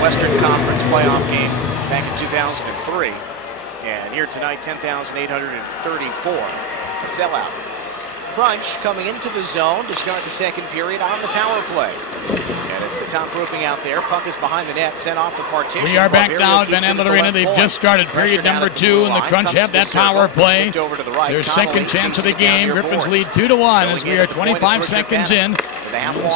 Western Conference playoff game back in 2003. And here tonight, 10,834. A sellout. Crunch coming into the zone to start the second period on the power play. And it's the top grouping out there. Puck is behind the net, sent off the partition. We are back now at Van Andel Arena. They've just started period number 2, and the Crunch have that power play. Their second chance of the game. Griffins lead 2-1 as we are 25 seconds in.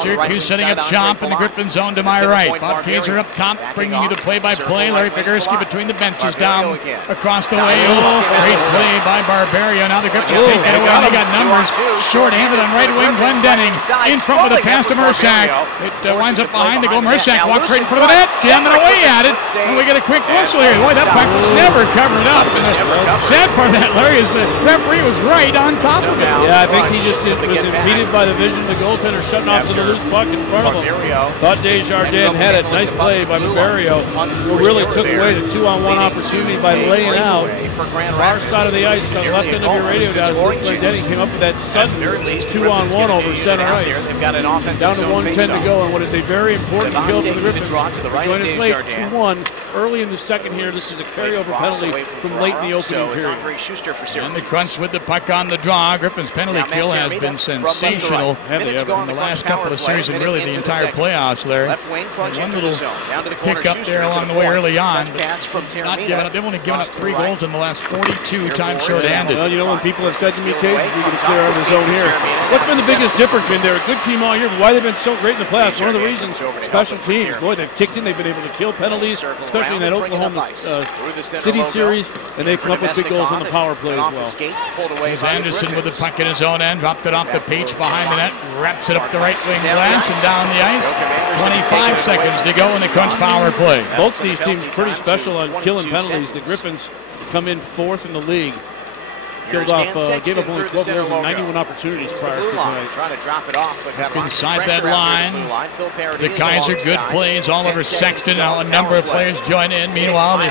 Syracuse setting up shop in the Griffin zone to my right. Bob Kaiser up top, bringing you the play-by-play. Larry Figursky between the benches down across the way. Oh, great play by Barbario. Now the Griffins take that away. They got numbers. Short-handed on right wing, Glendening in front with a pass to Mersak. It winds up behind the goal. Mersak walks right in front of the net, jamming away at it. And we get a quick whistle here. Boy, that puck was never covered up. And the sad part of that, Larry, is the referee was right on top of it. Yeah, I think he just was impeded by the vision of the goaltender shutting off to the loose puck in front of him. Thought Desjardins had it. Nice play by Barbario, who really took away the 2-on-1 opportunity by laying out. Far side of the ice, to the left end of your radio dial. Glendening came up with that sudden 2-on-1 over center ice. Down to 1:10 to go, and what is a very important kill for the Griffins. Join us late, 2-1 early in the second here. This is a carryover penalty from late in the opening period. And the Crunch with the puck on the draw. Griffin's penalty kill has been sensational in the last couple of series and really the entire playoffs, Larry. One little pick up there along the way early on, but not giving up. They've only given up 3 goals in the last 42 times short-handed. Well, you know, when people have said to me, Case, we can clear out the zone here. What's been the biggest difference? Been they're a good team all year, but why they've been so great in the playoffs? One of the reasons, special teams. Boy, they've kicked in. They've been able to kill penalties, especially in that Oklahoma City series, and they've come up with big goals on the power play as well. Here's Anderson with the puck in his own end, dropped it off the Peach behind the net, wraps it up the right wing glass and down the ice. 25 seconds to go in the Crunch power play. Both these teams pretty special on killing penalties. The Griffins come in 4th in the league. Killed off, gave up only 12 goals and 91 opportunities prior to tonight. Inside that line, the Kaiser, good plays. Oliver Sexton, now a number of players join in. Meanwhile, the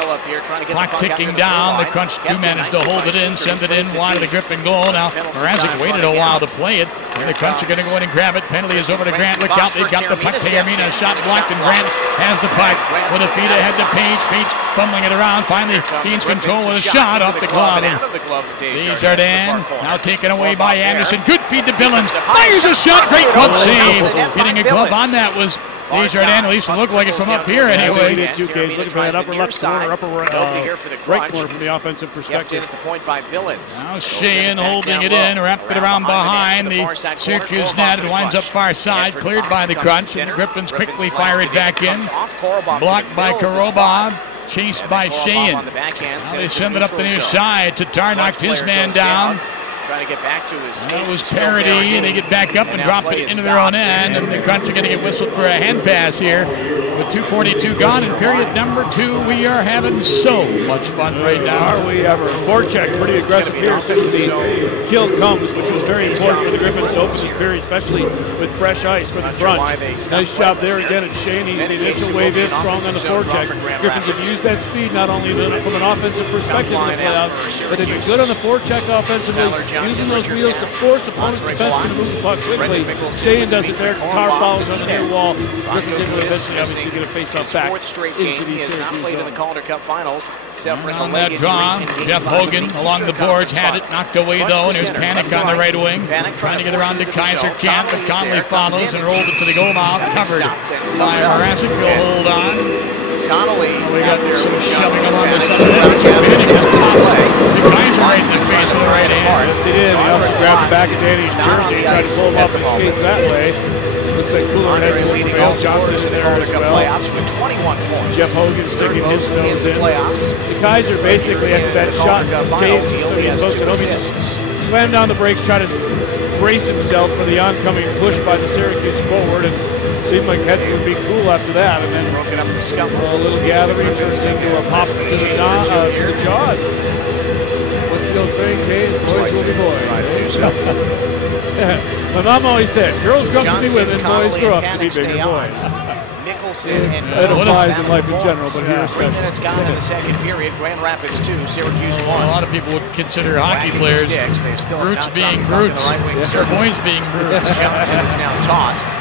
clock ticking down. The Crunch do manage to hold it in, send it in wide of the Griffin goal. Now, Mrazek waited a while to play it. And the Crunch are going to go in and grab it. Penalty is over to Grant. Look out, they've got the puck. Tejermina, shot blocked, and Grant has the puck. With a feed ahead to Page. Page fumbling it around. Finally gains control with a shot off the glove. Desjardins now taken away by Anderson. Good feed to Billings. Fires a shot. Great glove save. Getting a glove on that was Desjardins. At least it looked like it from up here anyway. Looking for that upper left corner, upper right corner from the offensive perspective. Now Sheehan holding it in, wrapped it around behind the Syracuse net. It winds up far side, cleared by the Crunch, and the Griffins quickly fire it back in. Blocked by Korobov. Chased by Sheehan. Now they send it up the near side. Tatar knocked his man down. Trying to get back to his that was Parody, and they get back up and drop it into their own end, and the Crunch are going to get whistled for a hand pass here. With 2:42 gone in period number 2, we are having so much fun right now. Are we ever? Voracek pretty aggressive here since the kill comes, which was very important for the Griffins to open this period, especially with fresh ice for the Crunch. Nice job there again at Shane. He's the initial wave in strong on the forecheck. Griffins have used that speed not only from an offensive perspective in the playoffs, but they've been good on the forecheck offensively, using those wheels to force opponents' defensemen to move the puck quickly. Shane does it there. Tatar follows on the near wall. Griffins able to eventually obviously get a face-off back into the Syracuse zone. On that draw, Jeff Hogan along the boards had it, knocked away though, and there's Panic on the right wing, trying to get around to Kaiser Camp, but Conley follows and rolls it to the goal mouth, covered by Mrazek. Will hold on. We got some shoving along the side of the Kaiser right in the face with the right hand. Yes, he did. He also grabbed the back of Danny's jersey, tried to pull him up and skates that way. Looks like Cooler had leading all Johnson in there as well. Jeff Hogan sticking his nose in. The Kaiser basically after that shot slammed down the brakes, tried to brace himself for the oncoming push by the Syracuse forward, and seemed like Hetty would be cool after that, and then broken up a little gathering turns into a pop to the jaws. What's the old saying, K's? Boys will be boys. My mom always said, girls grow up to be women, boys grow up to be bigger boys. It applies in life in general, but here especially. 3 minutes gone in the second period. Grand Rapids 2, Syracuse 1. A lot of people would consider hockey players brutes being brutes. Or boys being brutes. Johnson is now tossed.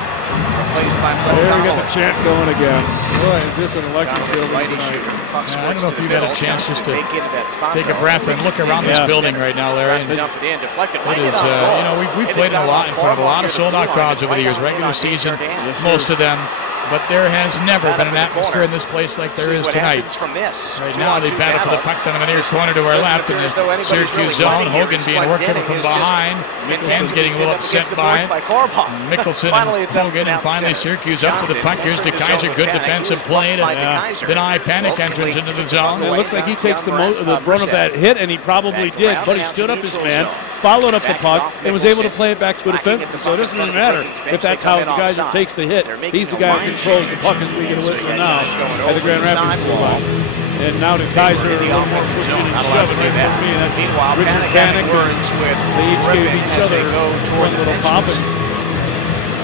replaced by There we got the chant going again. Boy, is this an electric building righty tonight. shooter. I don't know if you've had a chance just to take a though. breath and look around this building right now, Larry. Dump it in, deflected. It is, you know, we've played in in front of a lot of sold-out crowds over the years, regular season, most of them. But there has never been an atmosphere in this place like there is tonight. Right now, they battle for the puck down in the near corner to our left in the Syracuse zone. Hogan being worked from behind. Dan's getting a little upset by it. Mickelson and Hogan, and finally Syracuse up to the puck. Here's DeKaiser, good defensive play to deny panic entrance into the zone. It looks like he takes the brunt of that hit, and he probably did, but he stood up his man, followed up the puck, and was able to play it back to a defenseman. So it doesn't really matter if that's how the guy that takes the hit. He's the guy who controls the puck as we get a whistle now at the Grand Rapids blue line. And now to Kaiser, a little more pushing and shoving right for me. That's Richard Panic. They each gave each other one little pop.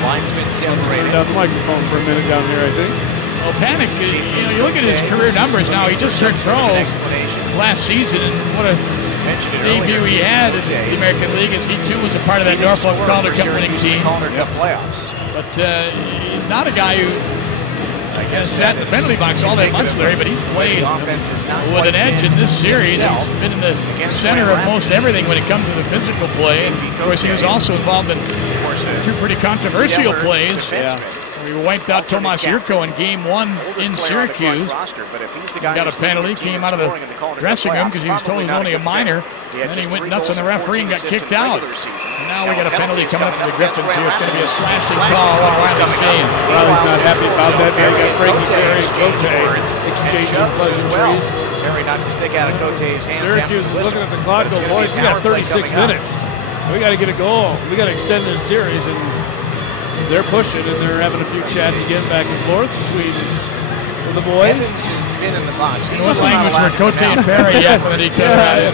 Linesman separated. Turn down the microphone for a minute down here, I think. Well, Panic, you know, you look at his career numbers now. He just turned pro last season, and what a debut he had in the American League, as he too was a part of that Norfolk Calder Cup winning team. But he's not a guy who has sat in the penalty box all that much, Larry, but he's played with an edge in this series. He's been in the center of most everything when it comes to the physical play. And of course, he was also involved in two pretty controversial plays. We wiped out Tomas Jurko in Game 1 in Syracuse. He got a penalty, came out of the dressing room because he was told he was only a minor. And then he went nuts on the referee and got kicked out. And now we got a penalty coming up for the Griffins here. It's going to be a slashing call on Riley Shane. Riley's not happy about that. Now you got Frankie Perry and Cote exchanging pleasantries. Perry not to stick out of Cote's hand. Syracuse is looking at the clock. Go, boys, we got 36 minutes. We got to get a goal. We got to extend this series, and they're pushing, and they're having a few chats again back and forth between the boys. Been in the box. What language were Cote and Perry yapping at each other?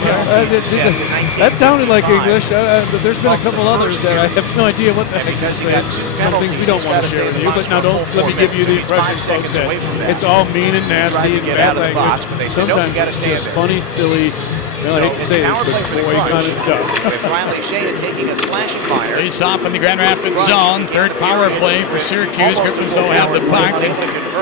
That sounded like English, but there's been a couple others that I have no idea what the heck they're saying. Some things we don't want to share with you, but now don't let me give you the impression, folks, that it's all mean and nasty and bad language. Sometimes it's just funny, silly, well, I hate to say this, but boy kind of stuff. Riley Shane taking a slashing fire. Face off in the Grand Rapids zone. Third power play for Syracuse. Griffins don't have the puck.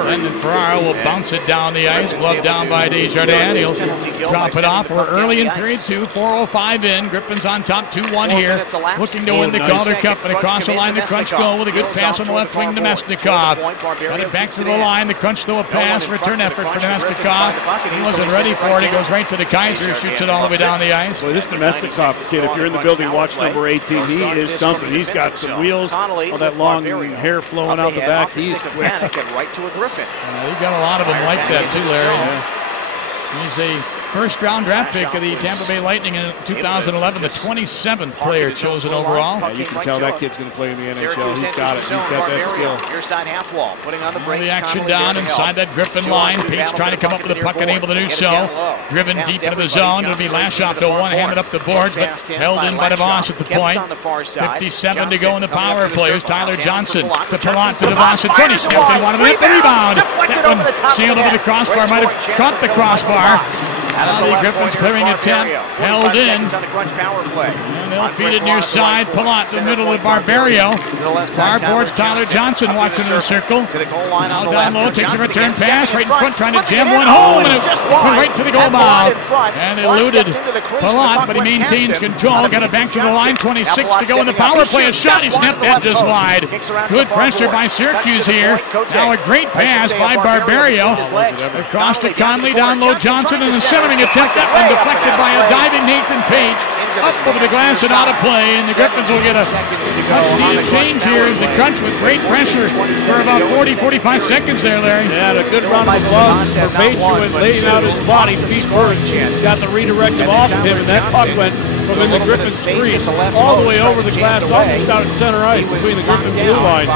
And then Ferraro will bounce it down the ice. Glove down by Desjardins. He'll drop it off. We're early in period 2. 4:05 in. Griffins on top 2-1 here. Looking to win the Calder Cup. And across the line, the Crunch goal with a good pass on the left wing to Mesnikov. Got it back to the line. The Crunch throw a pass. Return effort for Mesnikov. He wasn't ready for it. He goes right to the Kaiser. Shoots it all the way down the ice. Well, this Mesnikov kid, if you're in the building, watch number 18. He is something. He's got some wheels. All that long hair flowing out the back. He's quick. Right to a Griffin. We've got a lot of them like that too, Larry. He's a first-round draft pick of the Tampa Bay Lightning in 2011, the 27th player chosen overall. Yeah, you can tell that kid's going to play in the NHL. He's got it. He's got that skill. The action down inside that Griffin line. Page trying to come up with the puck, unable to do so. Driven deep into the zone. It'll be Lashoff to one-handed up the boards, but held in by DeVos at the point. 57 to go in the power play. Here's Tyler Johnson to Palant to DeVos at 20. Snapped and wanted to hit the rebound. That one sailed over the crossbar. Might have caught the crossbar. Now the Griffins clearing attempt, held in, and they'll feed it near side. Palant to the middle with Barbario. Far boards Tyler Johnson watching in the circle. Now down low, takes a return pass, right in front, trying to jam one home, and it went right to the goal mouth. And eluded Palant, but he maintains control. Got it back to the line, 26 to go in the power play. A shot, he snapped that just wide. Good pressure by Syracuse here. Now a great pass by Barbario. Across to Conley, down low Johnson, and the centering attempt, that one deflected by a diving Nathan Page. Up over the glass and out of play, and the Griffins will get a much-needed change here as the Crunch with great pressure for about 40-45 seconds there, Larry. Yeah, a good round of applause for Page, who went laying out his body feet first. Got the redirective off of him, and that puck went from in the Griffins' crease all the way over the glass, almost out at center ice between the Griffins blue line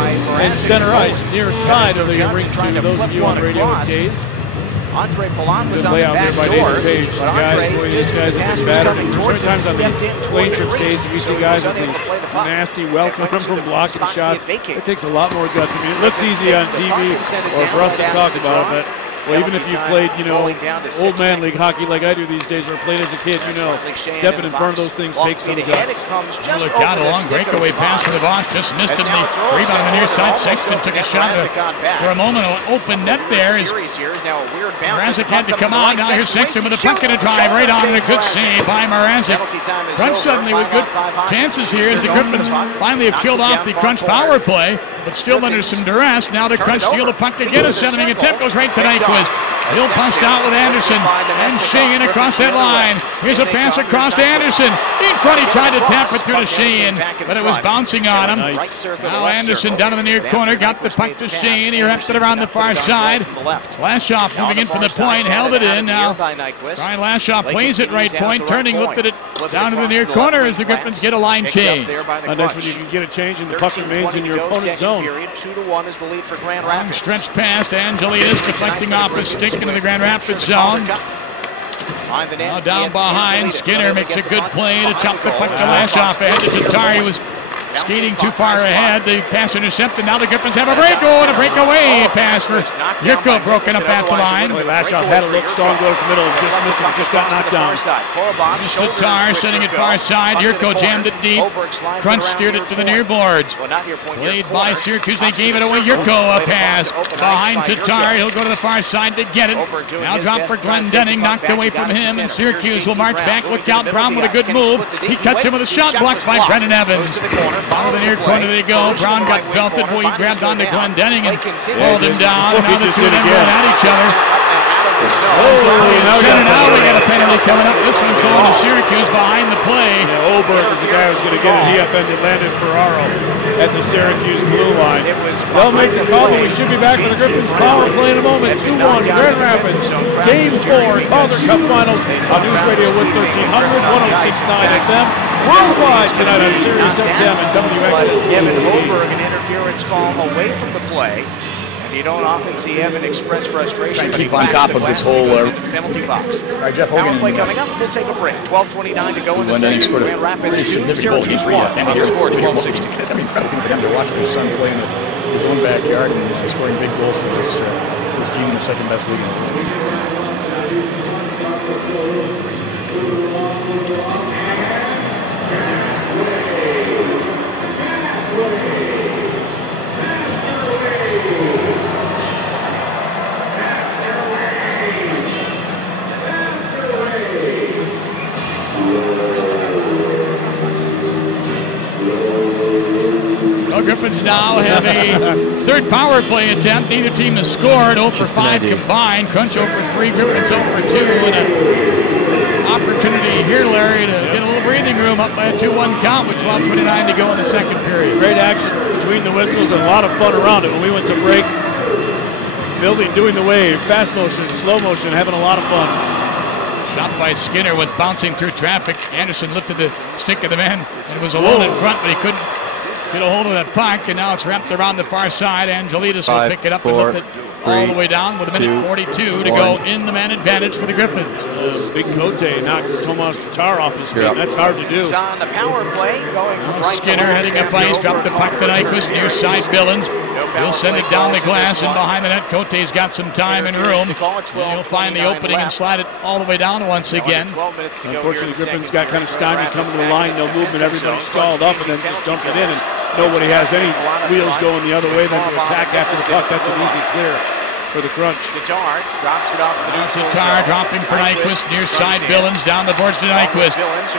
and center ice, near side of the rink to those of you on radio with Days. Andre Palant was on the back door, but Andre just as been battered. Sometimes on the lane trips days, you see guys with these nasty welts on them from blocking shots. It takes a lot more guts. I mean, it looks easy on TV or for us to talk about it, but Well, even if you played, old man league hockey like I do these days, or played as a kid, stepping in front of those things takes some guts. Look down a long breakaway pass for the Boss, just missed him. The rebound on the near side. Sexton took a shot for a moment, an open net there. Mrazek had to come on. Now here's Sexton with a puck and a drive right on, and a good save by Mrazek. Crunch suddenly with good chances here as the Griffins finally have killed off the Crunch power play, but still under some duress. Now the Crunch steal the puck to get a centering attempt, goes right to Nyquist. He'll punched out with Anderson, and Sheehan across that line. Here's a pass across to Anderson. In front, he tried to tap it through to Sheehan, but it was bouncing on him. Now Anderson down in the near corner, got the puck to Sheehan. He wrapped it around the far side. Lashoff moving in from the point, held it in. Now Brian Lashoff plays it right point, turning, looked at it down to the near corner as the Griffins get a line change. And that's when you can get a change and the puck remains in your opponent's zone. 2-1 is the lead for Grand Long Rapids. stretch pass to Angelides, deflecting off his stick into the Grand Rapids zone. Now down behind, Skinner makes a good play to chop the puck to Lashoff. Ahead to Tatar, he was skating too far ahead. The pass intercepted. Now the Griffins have a break. Oh, and a breakaway pass for Yurko, broken up at the line. Lashoff had a look strong, go to the middle, just missed him, just got knocked down. Tatar sending it far side. Yurko jammed it deep. Crunch steered it to the near boards. Played by Syracuse. They gave it away. Yurko a pass behind Tatar. He'll go to the far side to get it. Now drop for Glendening, knocked away from him, and Syracuse will march back. Look out, Brown with a good move. He cuts him with a shot blocked by Brendan Evans. Out of the near corner they go. Brown got belted. Boy, he grabbed onto Glendening and hauled him down. Now the two of them going at each other. Now we got a penalty coming up. This one's going to Syracuse behind the play. Yeah, Oberg is the guy who's going to get it. He upended Landon Ferraro at the Syracuse blue line. They'll make the call, but we should be back for the Griffins power play in a moment. 2-1 Grand Rapids. Game 4 Calder Cup Finals on News Radio 1300, 106.9 FM. Worldwide tonight on Sirius XM and WXS. Gives Oberg an interference call away from the play. You don't often see Evan express frustration. Keep on top of this whole penalty box. All right, Jeff Hogan. Power play coming up. We'll take a break. 12:29 to go in the second. second. Grand Rapids pretty significant goal. He's scored 12-6. It's going to be incredible thing for them to watch his son play in his own backyard and scoring big goals for this team in the second best league in the world. Griffins now have a third power play attempt. Neither team has scored. 0 for 5 combined. Crunch 0 for 3. Griffins 0 for 2. And an opportunity here, Larry, to get a little breathing room up by a 2-1 count with 12:29 to go in the second period. Great action between the whistles and a lot of fun around it. When we went to break, doing the wave, fast motion, slow motion, having a lot of fun. Shot by Skinner with bouncing through traffic. Anderson lifted the stick of the man and was alone in front, but he couldn't get a hold of that puck, and now it's wrapped around the far side. Angelides will pick it up and lift it all the way down with a minute 42 to go in the man advantage for the Griffins. Big Cote knocked Tomas Tatar off his feet. That's hard to do. He's on the power play, going from right Skinner heading up ice, dropped the puck to Nyquist, near side Billings. He'll send it down the glass, and behind the net, Cote's got some time and room. He'll find the opening and slide it all the way down once again. Unfortunately, Griffins got kind of stymied coming to the line, no movement, everybody stalled up and then just dumped it in, and nobody has any wheels going the other way than to attack after the puck. That's an easy clear for the Crunch. Tatar drops it off the neutral Tatar dropping for Nyquist, near side Billings, down the boards to Nyquist.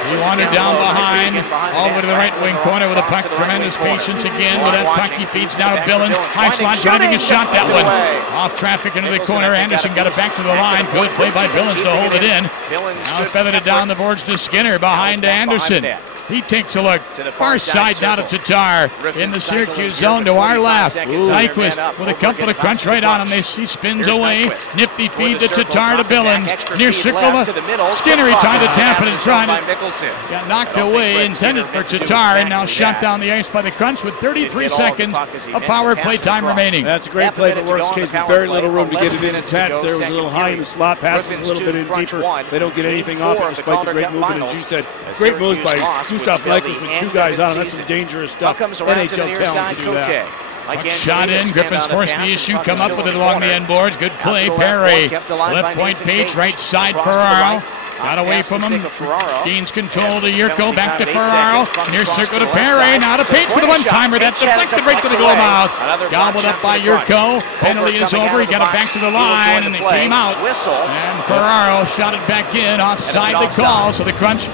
He wandered down behind, all the way to the right wing corner with a puck. Tremendous patience again with that puck. He feeds now to Billings. High slot, driving his shot, that one. Off traffic into the corner. Anderson got it back to the line. Good play by Billings to hold it in. Now feathered it down the boards to Skinner behind Anderson. He takes a look. Far side now to Tatar in the Syracuse zone to our left. Nyquist with a couple of Crunch right on him. He spins away. Nifty feed to Tatar to Billings. Near Siklova. Skinner, he tried to tap it in front. Got knocked away, intended for Tatar, and now shot down the ice by the Crunch with 33 seconds of power play time remaining. That's a great play for worst case with very little room to get it in attached. There was a little high in the slot. Pass was a little bit in deeper. They don't get anything off it despite the great movement, as you said. Great moves by Gustav Nyquist with two guys on him. That's some dangerous stuff. NHL talent to do that. Shot in. Griffins force the issue. Come up with it along the end boards. Good play. Perry. Left point Page. Right side Ferraro. Got away from him. Gains control to Yurko. Back to Ferraro. Near circle to Perry. Now to Page for the one-timer. That deflected right to the goal mouth. Gobbled up by Yurko. Penalty is over. He got it back to the line, and it came out. And Ferraro shot it back in. Offside the call. So the Crunch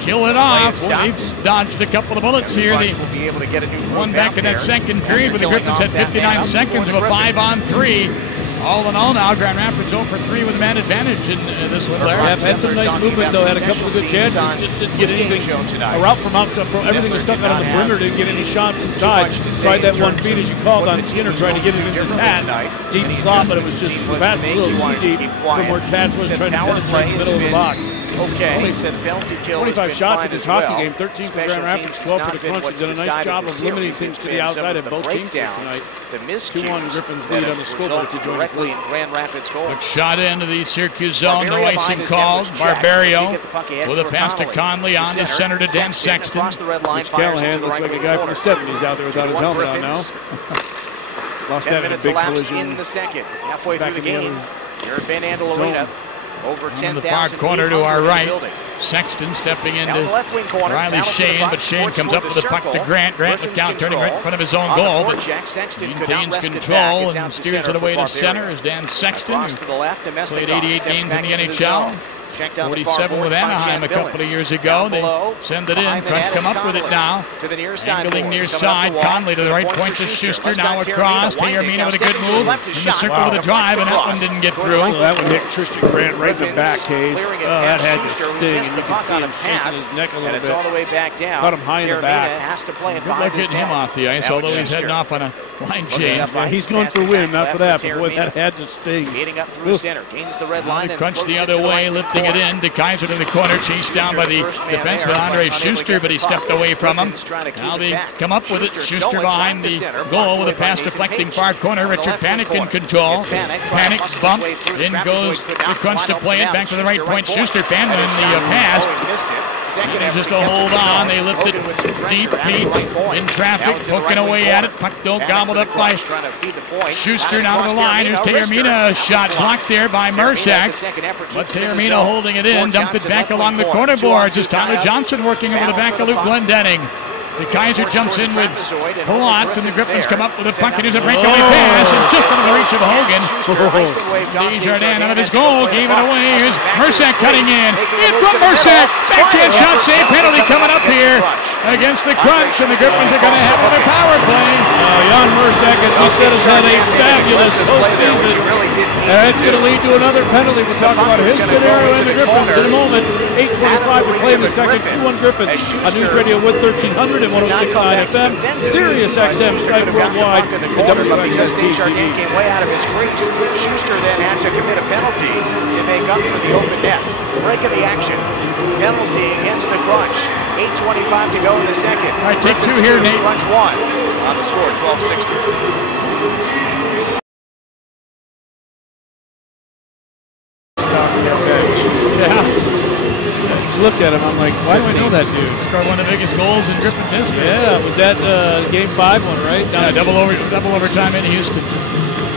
kill it off. Well, they've dodged a couple of bullets here. They won back in that second period, but the Griffins had 59 seconds of a 5-on-3. All in all now, Grand Rapids 0 for 3 with a man advantage in this one. Yeah, had some nice movement though, had a couple of good chances, just didn't get anything. A route from outside, everything was stuck out on the perimeter, didn't get any shots inside. Tried that 1 feet as you called on Skinner, trying to get it into Tats. Deep slot, but it was just the pass a little too deep from where Tats was trying to penetrate the middle of the box. Okay, said penalty kill 25 shots in this hockey game, 13 for Grand Rapids, 12 for the Crunch. He's done a nice job of limiting things to the outside of both teams tonight. 2-1 Griffins lead on the scoreboard to join us lead. Quick shot into the Syracuse zone, no icing called. Barbario with a pass to Conley on the center to Dan Sexton. Which Callahan looks like a guy from the 70s out there without his helmet on now. Lost that in a big collision. In the second, halfway through the game, here at Van Andel Arena. Over 10,000 the far corner to our right. Sexton stepping into Riley Shane, but Shane comes up with the puck to Grant. Grant with count turning right in front of his own goal, but maintains control and steers it away to center as Dan Sexton, who played 88 games in the NHL. 47 with Anaheim a couple of years ago. They send it in. Crunch come up with it now. Angling near side. Conley to the right point to Schuster. Now across. Tayarmina with a good move. In the circle with a drive, and that one didn't get through. That one hit Tristan Grant right in the back case. That had to sting, and you can see him shaking his neck a little bit. Got him high in the back. Good luck getting him off the ice, although he's heading off on a line change. Yeah, he's going for win, not for that, but boy, that had to sting. Crunch the other way, lifting it in. De Kaiser to the corner, chased down by the defenseman Andre Schuster, but he stepped away from him. Now they come up with it. Schuster behind the goal with a pass deflecting far corner. Richard Panik in control. Panik bump. In goes the Crunch to play it. Back to the right point. Schuster fanned in the pass. And just a hold on. They lift it deep. Page in traffic, poking away at it. Puck though gobbled up by Schuster. Now to the line. Here's Tayarmina. Shot blocked there by Mershak. But Tayarmina holding it in. Dumped it back along the corner boards as Tyler Johnson working over the back of Luke Glendenning. The Kaiser jumps in with Palat, and the Griffins come up with a puck, and here's a breakaway pass, and just out of the reach of Hogan. Desjardins out of his goal, gave it away. Here's Mershak cutting in from Mershak. Backhand shot, save, penalty coming up here against the Crunch, and the Griffins are going to have another power play. Jan Mershak, as we said, has had a fabulous postseason. And it's going to lead to another penalty. We'll talk about his scenario and the Griffins in a moment. 8:25 to play in the second. 2-1 Griffins on News Radio with 1300 and 106.9 FM. Sirius XM Strike Worldwide. The WXSP Desjardins came way out of his crease. Schuster then had to commit a penalty to make up for the open net. Break of the action. Penalty against the Crunch. 8:25 to go in the second. All right, take two here, Nate. Crunch 1 on the score, 12-60. Looked at him, I'm like, why do I know that dude? Scored one of the biggest goals in Griffins history. Yeah, was that game 5 one, right? Yeah, double overtime in Houston.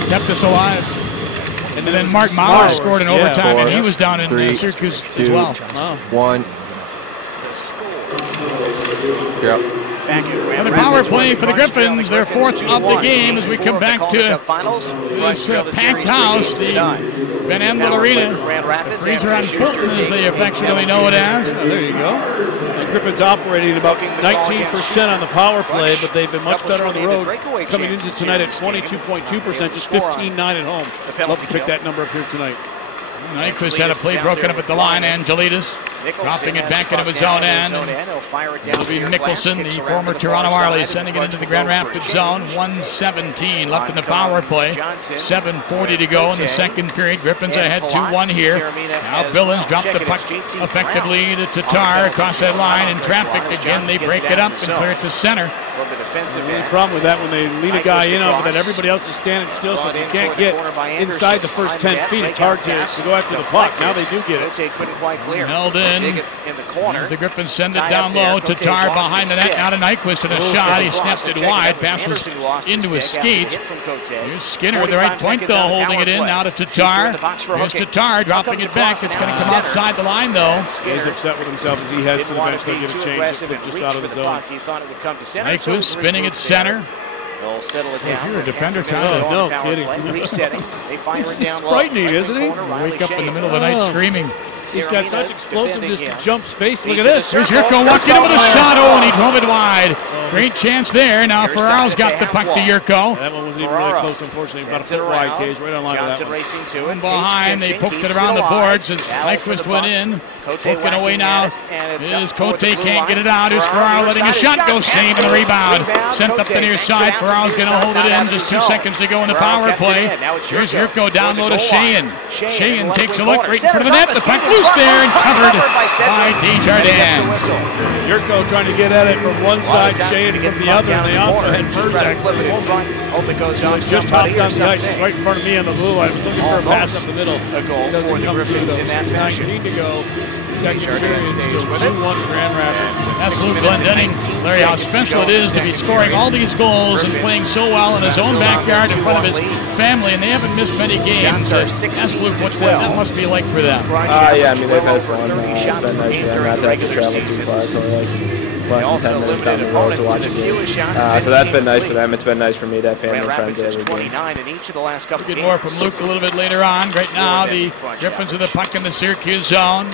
Kept us alive. And then Mark Maurer scored in overtime, and he was down in Syracuse as well. 1. Yep. And the power play for the Griffins, their fourth of the game as we come back to this packed house, the Van Andel Arena. The Freezer on Fulton, as they affectionately know it as. There you go. The Griffins operating about 19% on the power play, but they've been much better on the road. Coming into tonight at 22.2%, just 15-9 at home. Love to pick that number up here tonight. Nyquist had a play broken up at the line. Angelides dropping it back into his own end. It'll be Nicholson, the former Toronto Marlies, sending it into the Grand Rapids zone. 1:17 left in the power play. 7:40 to go in the second period. Griffins ahead 2-1 here. Now Billings dropped the puck effectively to Tatar across that line in traffic. Again, they break it up and clear it to center. The only problem with that when they lead a guy in over that everybody else is standing still, so if you can't get inside the first 10 feet, it's hard to go after the puck. Now they do get it. Held in in. In the corner. As the Griffins send it down low. Tatar behind the net. Now to Nyquist and a shot. He snapped it wide. Passes into his skates. Here's Skinner at the right point, though, holding it in. Now to Tatar. Here's Tatar dropping it back. It's going to come outside the line, though. He's upset with himself as he heads to the bench. They'll give a change. Just out of the zone. Nyquist spinning at center. They'll settle it down. If you're a defender trying to... No kidding. Resetting. They fire it down low. Frightening, isn't he? Wake up in the middle of the night screaming. He's got such explosiveness to jump space. Look at this. Here's Yurko walking in with a shot. Oh, and he drove it wide. Great chance there. Now Ferraro's got the puck to Yurko. That one wasn't even really close, unfortunately. About a foot wide, Cage, right on line of that one. Racing to it. Behind, they poked it around the boards as Nyquist went in. Poking away now is Cote, can't get it out. Here's Ferraro letting a shot go. Shane in the rebound. Sent up the near side. Ferraro's going to hold it in. Just 2 seconds to go in the power play. Here's Yurko down low to Sheehan. Sheehan takes a look right in front of the net. The puck loose there and covered by Desjardins. Yurko trying to get at it from one side, Sheehan from the other, and they also had Merzack. Hope it goes off. Just hopped on the ice right in front of me on the blue line. I was looking for a pass up the middle. A goal for the Griffins in that fashion. 19 to go. Second period, still 2-1 Grand Rapids. Absolute Glendenning. Larry, how special it is to be scoring all these goals and playing so well in his own backyard in front of his family, and they haven't missed many games. Absolute, what that must be like for them. Yeah, I mean, they've had fun. It's been nice for them not to have to travel too far. It's only like less than 10 minutes down the road to watch a game. So that's been nice for them. It's been nice for me to have family and friends every game. We'll get more from Luke a little bit later on. Right now, the Griffins with the puck in the Syracuse zone.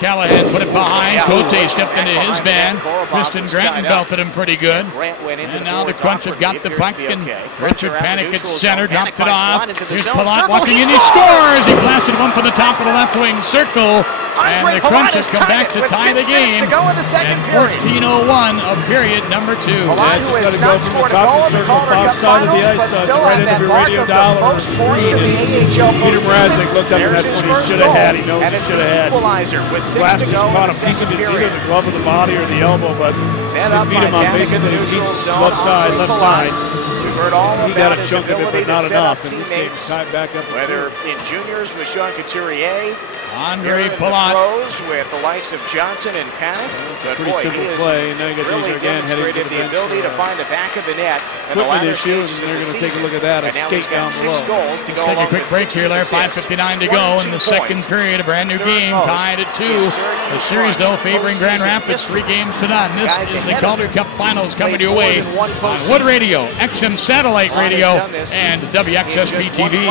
Callahan put it behind. Cote stepped into his man. Kristen Granton belted him pretty good. And now the Crunch have got the puck, and Richard Panik at center, dropped it off. Here's Palat walking in, he scores! He blasted one from the top of the left wing circle. And the Crunch has come back to tie the game. And 14:01 of period number 2. Yeah, just got to go from the top of the circle, outside of the ice, right into your radio dial or screen. Peter Mrazek looked up, and that's what he should have had. He knows he should have had. Blast just caught a piece of his either the glove of the body or the elbow, but beat him on basically the glove side, left side. We've heard all he got a chunk of it, but not enough. And this game tied back up. Whether in juniors with Sean Couturier, Andre Palat with the likes of Johnson and Panik. Pretty simple play, and then you get these again heading to the bench. Ability to find the back of the net. Equipment issues, and they're going to take a look at that. A skate down below. Let's take a quick break here, Larry. 5:59 to go in the second period. A brand new game, tied at 2. The series, though, favoring Grand Rapids 3 games to none. This is the Calder Cup Finals coming your way on Wood Radio, XM Satellite Radio, and WXSP TV.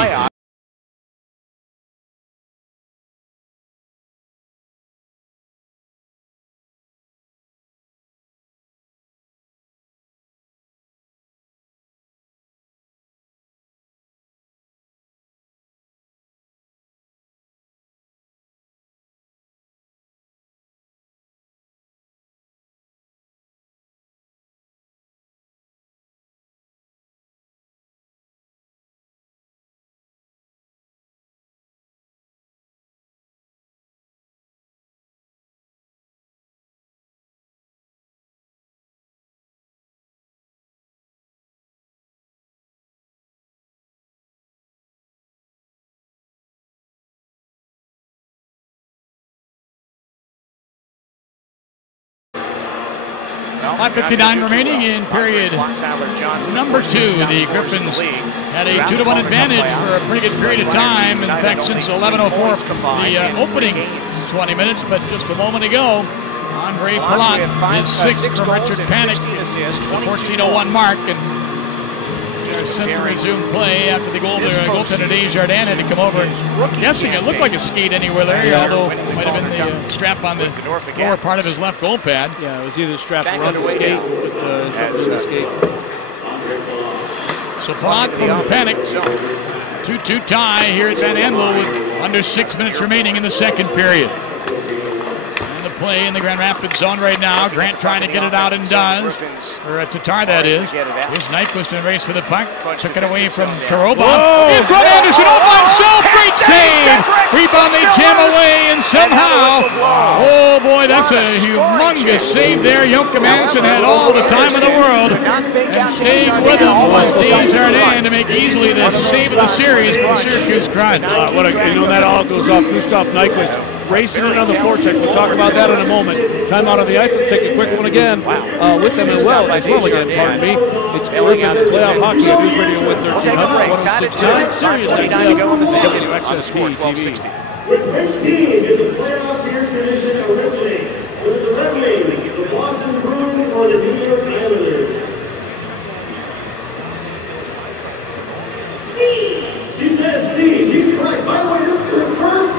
Well, 5:59 remaining in period number 2. The Griffins had a 2-1 advantage for a pretty good period of time. In fact, since 11:04, the opening 20 minutes, but just a moment ago, Andre Palat is 6th from Richard Panik, the 14:01 mark, and they're set to resume play after the goal. Their goaltender Desjardins had to come over. Guessing it looked like a skate anywhere there, although it might have been the strap on the lower part of his left goal pad. Yeah, it was either strapped around the skate, but something in the skate. So Palat from Panik. 2-2 tie here at Van Andel with under 6 minutes remaining in the second period. Play in the Grand Rapids zone right now. Grant trying to get it out and does. Or Tatar, that is. Here's Nyquist in race for the puck. Took it away from Karobov. Here's Brett Anderson all by himself. Great save. Rebound, they jam away, and somehow, oh boy, that's a humongous save there. Joachim Anderson had all the time in the world. And staying with him was Desjardins to make easily the save of the series for the Syracuse Crunch. That all goes off Gustav Nyquist. racing in on the forecheck. We'll talk about that in a moment. Timeout on the ice. Let's take a quick one again with them as well again, pardon me. It's Griffins playoff hockey on News Radio 1300, 106.9, Sirius XM, WXSP TV. With 15 is the playoff series tradition originates with the Red Wings, the Boston Bruins, or the New York Islanders. She says C. She's correct. By the way, this is her first.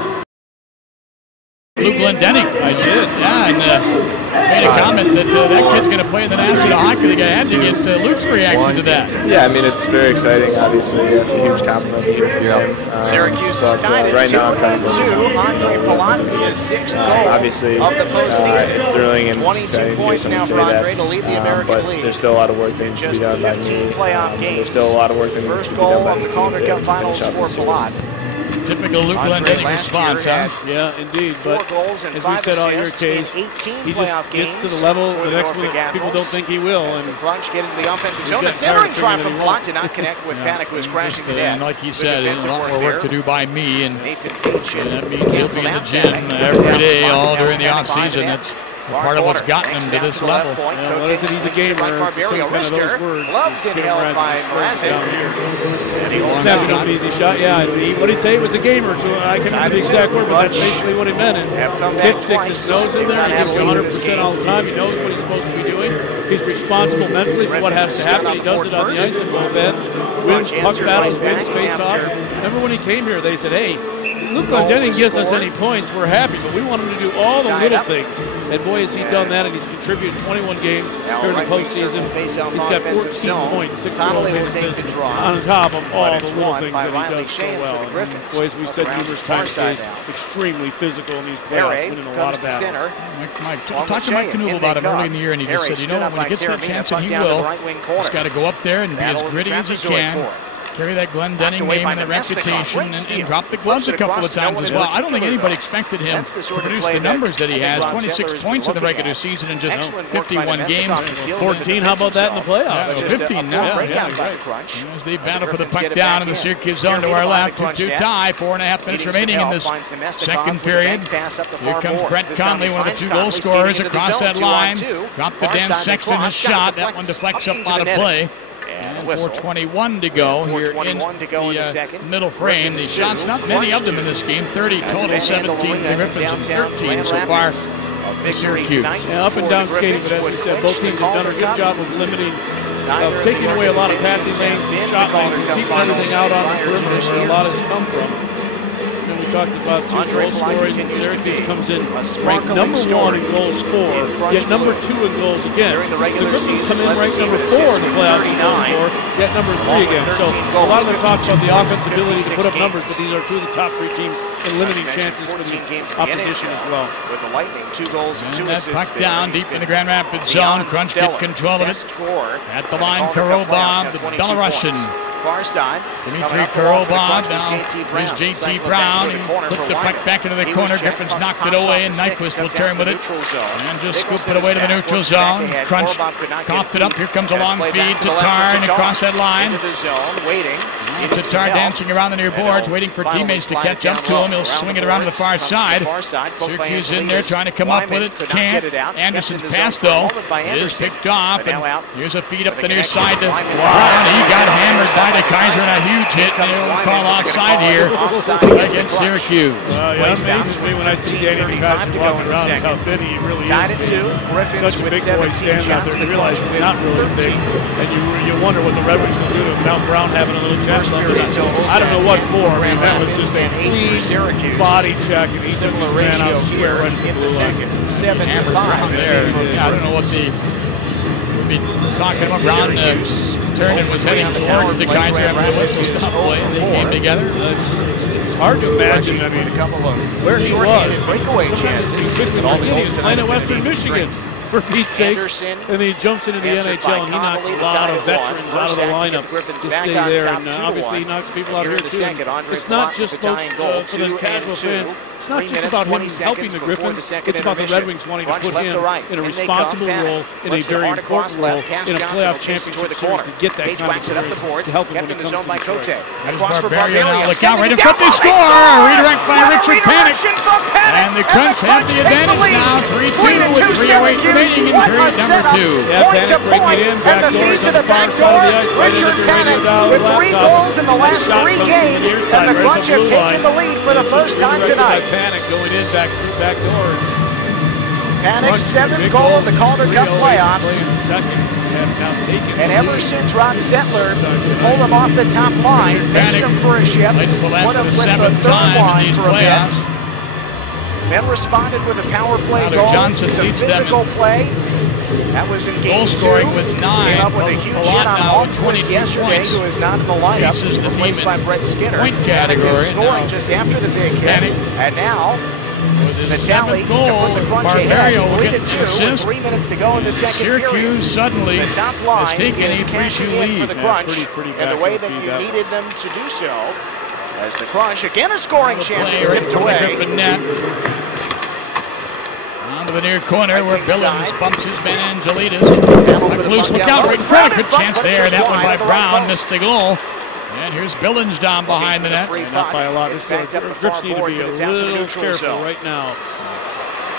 Luke Glendening. I did, yeah, and made a comment that that kid's going to play in the National Hockey League. I had to get Luke's reaction to that. Yeah, I mean, it's very exciting, obviously. It's a huge compliment to him. Syracuse is tied right now, I'm trying to focus on Andre Palat for his sixth goal obviously, of the postseason. It's thrilling and 22 exciting points now for Andre to lead the American but League. there's still a lot of work that needs to be done by me. There's still a lot of work that needs to be done by this team Calder Cup Finals for Palat. Typical Luke Glendening response, huh? Yeah, indeed. But as we said all year, Case, he just gets to the level the next people don't think he will. And the crunch getting to the offensive zone. The centering try from Palat did not connect with Panic, who was crashing to death. Like he said, there's a lot more work to do by me, and that means he'll be in the gym every day, all during the off season. That's part of what's gotten him to this level. Yeah, what is it? He's a gamer. Some kind of those words. Loved it held by Mrazek. Snapping up easy shot. Yeah, what did he say? It was a gamer. I can't remember the exact word, but that's basically what he meant. Is kid sticks his nose in there. He gives 100% all the time. He knows what he's supposed to be doing. He's responsible mentally for what has to happen. He does it on the ice at both ends. Wins puck battles, wins face-offs. Remember when he came here, they said, hey, Luke Glendening gives us any points, we're happy, but we want him to do all the little things. And boy, has he done that, and he's contributed 21 games during the postseason. He's got 14 points, 6 goals, and assists on top of all the little things that he does so well. And boy, as we said numerous times, he's extremely physical in these playoffs, winning a lot of battles. Talked to Mike Knuble about him early in the year, and he just said, you know what, when he gets that chance, and he will, he's got to go up there and be as gritty as he can. Carry that Glendening name and the reputation and drop the gloves a couple of times as well. I don't think anybody expected him to produce the numbers that he has. 26 points in the regular season in just 51 games. 14, how about that in the playoffs? Yeah, 15 now. As they battle for the puck down in the Syracuse zone to our left. 2-2 tie, 4.5 minutes remaining in this second period. Here comes Brent Conley, one of the 2 goal scorers, across that line. Dropped the Dan Sexton his shot. That one deflects up out of play. And 4:21 to go here in the middle frame. The shots, not many of them in this game. 30 total, 17 the Griffins and 13 so far of Syracuse. Yeah, up and down skating, but as we said, both teams have done a good job of limiting, taking away a lot of passing lanes, shot lanes, and keeping everything out on the perimeter where a lot has come from. And we talked about 2 goal scorers, and Syracuse comes in ranked number 1 in goals for, yet number 2 in goals against. The Griffins come in ranked number 4 in the playoffs in goals for, yet number 3 again. So a lot of them talk about the offensive ability to put up numbers, but these are 2 of the top 3 teams in limiting chances for the opposition as well. With the Lightning, 2 goals and 2 assists. Puck down deep in the Grand Rapids zone. Crunch get control of it. At the line, Karobov, the Belarusian. Far side. Dimitri Karobov. Now here's JT Brown. He flipped the puck back into the corner. Griffins knocked it away, and Nyquist will turn with it. And just scoop it away to the neutral zone. Crunch coughed it up. Here comes a long feed to Tarn across that line. Tatar dancing around the near boards, waiting for teammates to catch up to him. He'll swing it around to the far side. Syracuse in there trying to come up with it. Can't. Anderson's pass, though, is picked off. And here's a feed up the near side to Brown. He got hammered by the Kaiser and a huge hit. And they'll call outside here against Syracuse. It amazes me when I see Danny McCutcheon walking around how thin he really is. Such a big boy standing out there. You realize he's not really big. And you wonder what the Red Wings will do to him. Now Brown having a little chance. I don't know what for. I mean, that was just a clean body check, and he took his man out square right in the second. 7-5 there. I don't know what we'll be talking about. Brown turned and was heading towards the Kaiser after the whistle stopped playing. They came together. It's hard to imagine. I mean, a couple of where he was. Breakaway chances. He's playing at Western Michigan. For Pete's sakes, and he jumps into the NHL, and he knocks a lot of veterans out of the lineup to stay there, and obviously he knocks people out here too. It's not just folks for the casual fans. It's not just about him helping the Griffins. It's about the Red Wings wanting to put him in a responsible role, in a very important role, in a playoff championship series to get that kind of experience to help him when it comes to Detroit. Across for Barbarian. Look out, right in front, they score! A redirect by Richard Panik. And the Crunch have the advantage now, 3-2 with 3:08 remaining in period number 2. Yeah, Panik breaking it in, back door, he's on the far side of the ice, right into the radio dial with 3 goals in the last 3 games, and the Crunch have taken the lead for the first time tonight. Panik going in, back door. Panik's 7th goal in the Calder Cup playoffs. And ever since Ron Zettler pulled him off the top line, pitched him for a shift, put him with the 3rd line for a bit, then responded with a power play goal. It's a physical play. That was in game 2. Goal scoring with 9. Came up with a huge hit on Hallquist yesterday, who is not in the lineup, replaced by Brett Skinner. Point category. Scoring just after the big hit. And now, the tally to put the Crunch ahead. Lead at 2 with 3 minutes to go in the second period. Syracuse suddenly the top line has taken a is cashing 3-2 in lead for the Crunch in the way that you needed them to do so. As the Crunch, again a scoring chance, it's tipped away. Onto the near corner where Billings bumps his man Angelides. Look loose, look out, right in front. Good chance there. That one by Brown, missed the gool. And here's Billings down behind the net. Not by a lot. This Griffs need to be a little careful right now.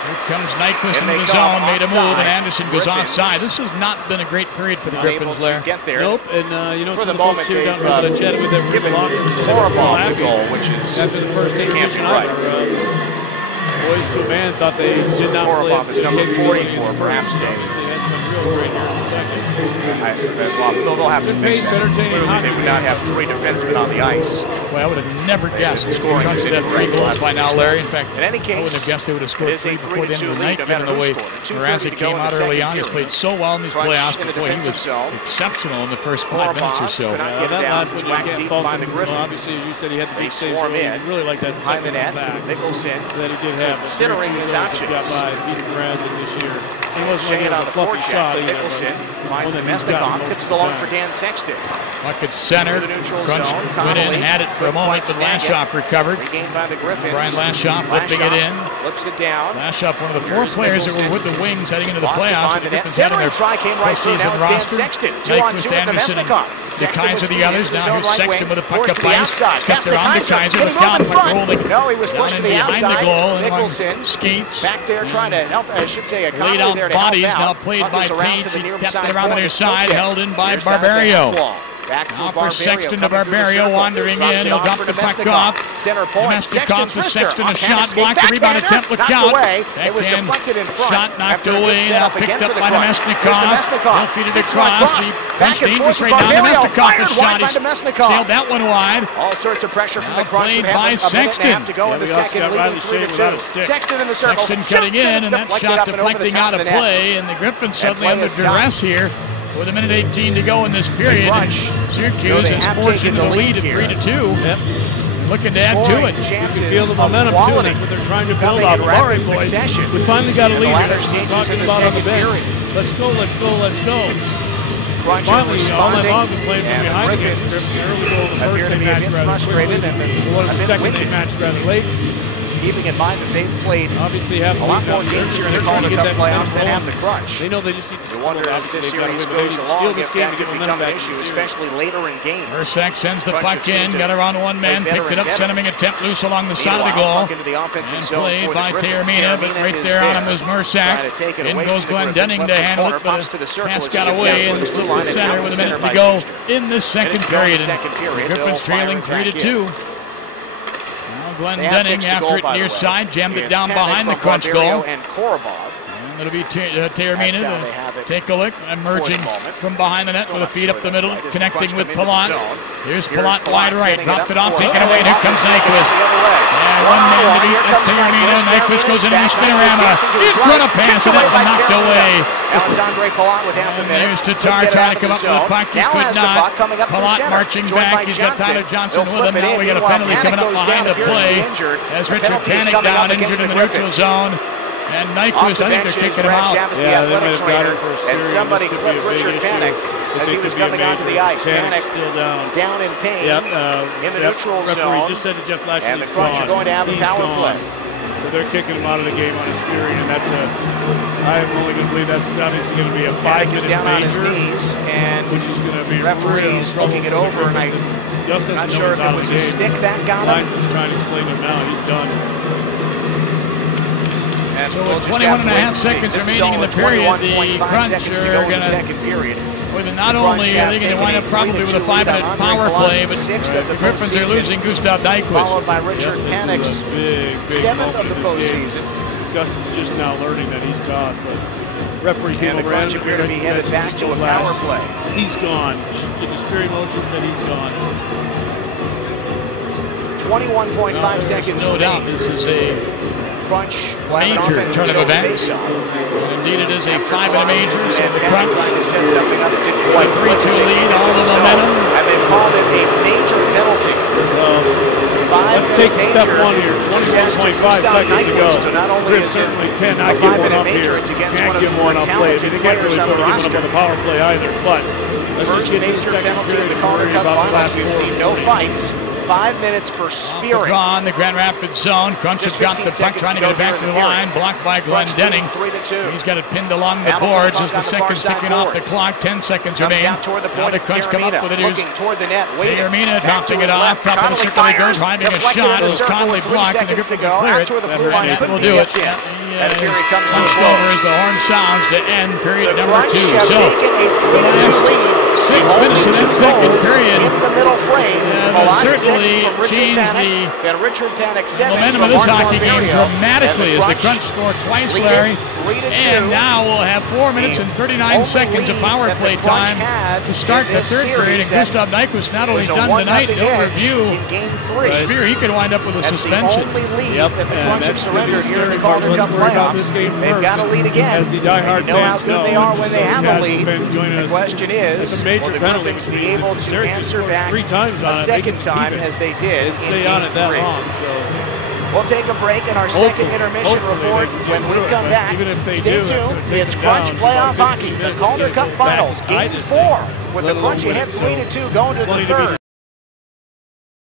Here comes Nyquist into the zone, made a move, and Anderson goes offside. This has not been a great period for the Griffins, Blair. Nope, and you know, some of the folks here down there that chatted with them were Korobov the goal, which is after the first intermission, boys to a man thought they did not play. Korobov is number 44 for App State. Obviously, that's been real great here in the second. They'll have to fix that. Clearly, they would not have 3 defensemen on the ice. Well, I would have never guessed. Scoring is would have 3 goals by now, Larry. In fact, in any case, I wouldn't have guessed they would have scored 3 before the end of the night, given the way Mrazek came out early on. He's played so well in these playoffs. Boy, he was exceptional in the first 5 minutes or so. That last one, you can't fault the Griffins. Obviously, as you said, he had the big saves. Swarm in. Really like that second net. back. Nicholson, that he did have. considering his options. Got by beating Mrazek this year. He wasn't Shane on the fluffy shot either. Nicholson finds Nemesnikov, tips it along for Dan Sexton. Puck at center. Crunch went in, had it for a moment, but Lashoff recovered. Regained by the Griffins. Brian Lashoff flipping it in. Flips it down. Lashoff, one of the 4 players that were with the Wings heading into the playoffs. The Griffins had in their postseason roster. Nyquist, Anderson, and the Kaiser, the others. Now here's Sexton with a puck up ice. Kept there on the Kaiser. Look down, puck rolling no, he was pushed to the behind the goal. Nicholson skates. Back there trying to help, I should say, a laid out bodies, now played by Page. He kept it around the near side, held in by Barbario. Now for Sexton to Barbario, wandering in. He'll drop the puck off. Nemesnikov to Sexton, a shot blocked, a rebound attempt, look out. Backhand shot knocked away, now picked up by Nemesnikov. He'll feed it across. The bench dangerous right now. Nemesnikov is shot. He sailed that one wide. All sorts of pressure from the Crunch. Played by Sexton. To go in the second, leading 3-2. Sexton in the circle. Sexton cutting in, and that shot deflecting out of play, and the Griffins suddenly under duress here. With a minute 18 to go in this period, Syracuse has forged into the lead at 3-2. Yep. Looking to add to it. You can feel the momentum too. That's what they're trying to build off. All right, boys. We finally got a lead here. We're talking about on the bench. Let's go, let's go, let's go. Finally, all night long, been playing from behind against Griffins. Early goal in the first, they matched rather quickly. One of the second, they matched rather late. Keeping in mind that they've played obviously have a lot more games here in the Calder Cup playoffs than have the Crunch. They know they just need to score. Wonder if this series goes along if that could become an issue, especially later in games. Mersak sends the puck in, got her on one man, picked it up, sending a attempt loose along the side of the goal. And played by Tearmina, but right there on him was Mersak. In goes Glendening to handle it, but the pass got away and split the center with a minute to go in this second period. The Griffins trailing 3-2. Glendening after it near side, jammed it down behind the Crunch goal. And Korobov. And it'll be Tearmina to take a look, emerging from behind the net with a feed up the middle, connecting with Palat. Here's Palat wide right, dropped it off, taken away, and here comes Nyquist. And one man to beat, that's Tearmina. Nyquist goes in the spinorama. He's run a pass, and that one knocked away. And there's Tatar trying to come up with a puck. He could not. Palat marching back. He's got Tyler Johnson with him. Now we got a penalty coming up behind the play as Richard Panik down, injured in the neutral zone. And Nyquist, I think they're kicking him out. Yeah, they might have got him for a steering. And somebody clipped Richard Panik as he was coming onto the ice. Panik still down in pain in the neutral zone. Just said to Jeff Lashley, and the Crunch are going to have a power play. So they're kicking him out of the game on a spearing, and that's I'm only going to believe that's obviously going to be a 5-minute down on his major, knees, and which is going to be referees looking it over, and I'm not sure if it was a stick that got him. I'm trying to explain to him now. He's done. And so with 21.5 seconds remaining in the period, the Crunch are going to not only are they going to wind up probably with a 5-minute power play, but the Griffins are losing Gustav Nyquist. Followed by Richard Panik's seventh of the postseason. Gustin's just now learning that he's tossed, but referee and the Crunch appear to be headed back to a power play. He's gone. In the spearing motion said he's gone. 21.5 seconds. No doubt, this is a Crunch major turn of events. Indeed, it is a 5-minute major. So the Crunch trying to set something up that didn't quite 3-2 lead, all the momentum. And they've called it a major penalty. Let's take step one here. 21.5 seconds to go. So not only Chris is certainly cannot give one up here. Can't give one up play. They can't really put him up on the power play either. But let's just get to the second period and worry about the last 4. We've seen no fights. 5 minutes for spearing. Draw in the Grand Rapids zone. Crunch has got the puck, trying to get it back to the line. Blocked by Glenn Denning. He's got it pinned along the boards as the seconds ticking off the clock. 10 seconds remain. Now the Crunch come up with it. Here's Teremina dropping it off. Top of the circle he goes, driving a shot. As Conley blocked, and the Griffins will clear it. That will do it. Punched over as the horn sounds to end period number 2. So, the last 6 minutes of that second period certainly changed the momentum of this hockey game dramatically as the Crunch scored twice, Larry. And now we'll have 4 minutes and 39 seconds of power play time to start the third period. And Gustav Nyquist not only done tonight, no review. Spear, he could wind up with a suspension. Yep, that the Crunch have surrendered here in the Calder Cup playoffs. They've got a lead again. As the diehard know how good they are when they have a lead. The question is, will the Griffins be able to answer back a second time as they did in Game 3? We'll take a break in our second intermission report. When we come back, stay tuned. It's Crunch playoff hockey, the Calder Cup Finals, Game 4, with the Crunch ahead 3-2 going to the third.